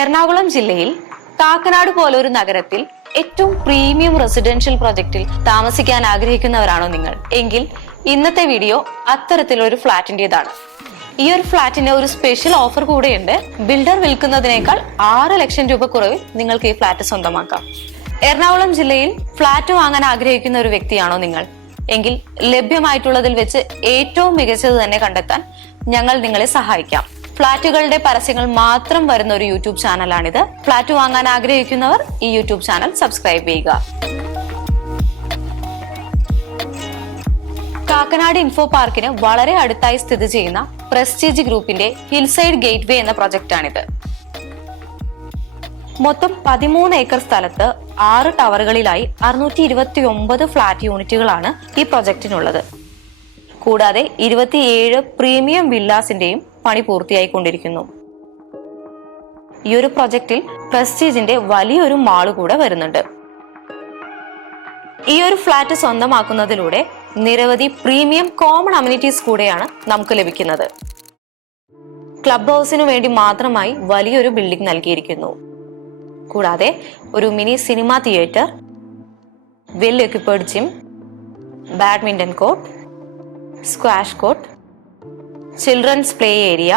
എറണാകുളം ജില്ലയിൽ കാക്കനാട് പോലൊരു നഗരത്തിൽ ഏറ്റവും പ്രീമിയം റെസിഡൻഷ്യൽ പ്രൊജക്റ്റിൽ താമസിക്കാൻ ആഗ്രഹിക്കുന്നവരാണോ നിങ്ങൾ? എങ്കിൽ ഇന്നത്തെ വീഡിയോ അത്തരത്തിലൊരു ഫ്ളാറ്റിന്റെതാണ് ഈ ഒരു ഫ്ലാറ്റിന് ഒരു സ്പെഷ്യൽ ഓഫർ കൂടെയുണ്ട്. ബിൽഡർ വിൽക്കുന്നതിനേക്കാൾ ആറ് ലക്ഷം രൂപ കുറവിൽ നിങ്ങൾക്ക് ഈ ഫ്ലാറ്റ് സ്വന്തമാക്കാം. എറണാകുളം ജില്ലയിൽ ഫ്ളാറ്റ് വാങ്ങാൻ ആഗ്രഹിക്കുന്ന ഒരു വ്യക്തിയാണോ നിങ്ങൾ? എങ്കിൽ ലഭ്യമായിട്ടുള്ളതിൽ വെച്ച് ഏറ്റവും മികച്ചത് തന്നെ കണ്ടെത്താൻ ഞങ്ങൾ നിങ്ങളെ സഹായിക്കാം. ഫ്ളാറ്റുകളുടെ പരസ്യങ്ങൾ മാത്രം വരുന്ന ഒരു യൂട്യൂബ് ചാനലാണിത്. ഫ്ളാറ്റ് വാങ്ങാൻ ആഗ്രഹിക്കുന്നവർ ഈ യൂട്യൂബ് ചാനൽ സബ്സ്ക്രൈബ് ചെയ്യുക. കാക്കനാട് ഇൻഫോ പാർക്കിന് വളരെ അടുത്തായി സ്ഥിതി ചെയ്യുന്ന പ്രസ്റ്റീജ് ഗ്രൂപ്പിന്റെ ഹിൽസൈഡ് ഗേറ്റ്വേ എന്ന പ്രൊജക്റ്റാണിത്. മൊത്തം പതിമൂന്ന് ഏക്കർ സ്ഥലത്ത് ആറ് ടവറുകളിലായി അറുന്നൂറ്റി ഇരുപത്തി ഒമ്പത് ഫ്ളാറ്റ് യൂണിറ്റുകളാണ് ഈ പ്രൊജക്ടിനുള്ളത് കൂടാതെ ഇരുപത്തിയേഴ് പ്രീമിയം വില്ലാസിന്റെയും പണി പൂർത്തിയായിക്കൊണ്ടിരിക്കുന്നു. ഈ ഒരു പ്രൊജക്റ്റിൽ പ്രസ്റ്റീജിന്റെ വലിയൊരു മാൾ കൂടെ വരുന്നുണ്ട്. ഈ ഒരു ഫ്ലാറ്റ് സ്വന്തമാക്കുന്നതിലൂടെ നിരവധി പ്രീമിയം കോമൺ അമ്യൂണിറ്റീസ് കൂടെയാണ് നമുക്ക് ലഭിക്കുന്നത്. ക്ലബ് ഹൗസിനു വേണ്ടി മാത്രമായി വലിയൊരു ബിൽഡിംഗ് നൽകിയിരിക്കുന്നു. കൂടാതെ ഒരു mini cinema theatre well gym badminton court squash court children's play area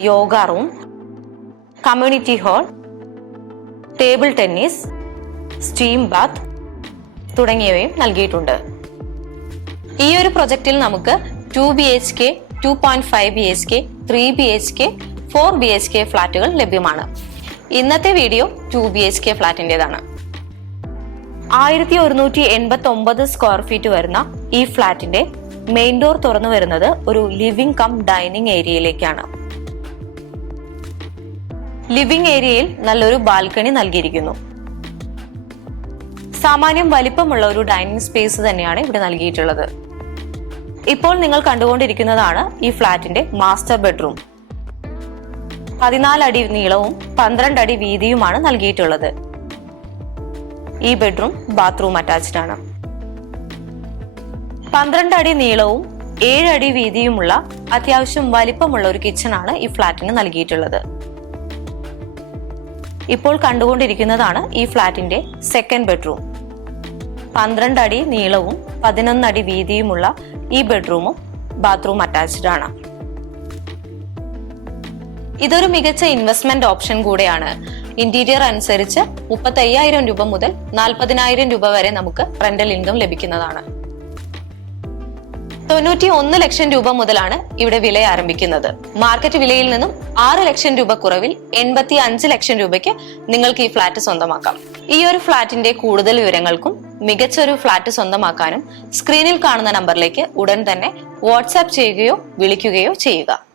yoga room community hall table tennis steam bath തുടങ്ങിയവയും നൽകിയിട്ടുണ്ട്. ഈ ഒരു പ്രൊജക്റ്റിൽ നമുക്ക് two B H K two point five B H K three B H K four B H K ഫ്ലാറ്റുകൾ ലഭ്യമാണ്. ഇന്നത്തെ video two B H K ഫ്ലാറ്റിന്റെതാണ് ആയിരത്തി ഒരുന്നൂറ്റി എൺപത്തി ഒമ്പത് സ്ക്വയർ ഫീറ്റ് വരുന്ന ഈ ഫ്ലാറ്റിന്റെ മെയിൻ ഡോർ തുറന്നു വരുന്നത് ഒരു ലിവിംഗ് കം ഡൈനിങ് ഏരിയയിലേക്കാണ് ലിവിംഗ് ഏരിയയിൽ നല്ലൊരു ബാൽക്കണി നൽകിയിരിക്കുന്നു. സാമാന്യം വലിപ്പമുള്ള ഒരു ഡൈനിങ് സ്പേസ് തന്നെയാണ് ഇവിടെ നൽകിയിട്ടുള്ളത്. ഇപ്പോൾ നിങ്ങൾ കണ്ടുകൊണ്ടിരിക്കുന്നതാണ് ഈ ഫ്ളാറ്റിന്റെ മാസ്റ്റർ ബെഡ്റൂം പതിനാല് അടി നീളവും പന്ത്രണ്ട് അടി വീതിയുമാണ് നൽകിയിട്ടുള്ളത്. ഈ ബെഡ്റൂം ബാത്റൂം അറ്റാച്ച്ഡ് ആണ്. പന്ത്രണ്ട് അടി നീളവും ഏഴ് അടി വീതിയുമുള്ള അത്യാവശ്യം വലിപ്പമുള്ള ഒരു കിച്ചൺ ആണ് ഈ ഫ്ലാറ്റിന് നൽകിയിട്ടുള്ളത്. ഇപ്പോൾ കണ്ടുകൊണ്ടിരിക്കുന്നതാണ് ഈ ഫ്ലാറ്റിന്റെ സെക്കൻഡ് ബെഡ്റൂം പന്ത്രണ്ട് അടി നീളവും പതിനൊന്ന് അടി വീതിയുമുള്ള ഈ ബെഡ്റൂമും ബാത്റൂം അറ്റാച്ച്ഡ് ആണ്. ഇതൊരു മികച്ച ഇൻവെസ്റ്റ്മെന്റ് ഓപ്ഷൻ കൂടെയാണ്. ഇന്റീരിയർ അനുസരിച്ച് മുപ്പത്തി രൂപ മുതൽ നാൽപ്പതിനായിരം രൂപ വരെ നമുക്ക് റെന്റൽ ഇൻകം ലഭിക്കുന്നതാണ്. തൊണ്ണൂറ്റി ഒന്ന് ലക്ഷം രൂപ മുതലാണ് ഇവിടെ വില ആരംഭിക്കുന്നത്. മാർക്കറ്റ് വിലയിൽ നിന്നും ആറ് ലക്ഷം രൂപ കുറവിൽ എൺപത്തി അഞ്ച് ലക്ഷം രൂപയ്ക്ക് നിങ്ങൾക്ക് ഈ ഫ്ളാറ്റ് സ്വന്തമാക്കാം. ഈ ഒരു ഫ്ളാറ്റിന്റെ കൂടുതൽ വിവരങ്ങൾക്കും മികച്ച ഒരു ഫ്ലാറ്റ് സ്വന്തമാക്കാനും സ്ക്രീനിൽ കാണുന്ന നമ്പറിലേക്ക് ഉടൻ തന്നെ വാട്സാപ്പ് ചെയ്യുകയോ വിളിക്കുകയോ ചെയ്യുക.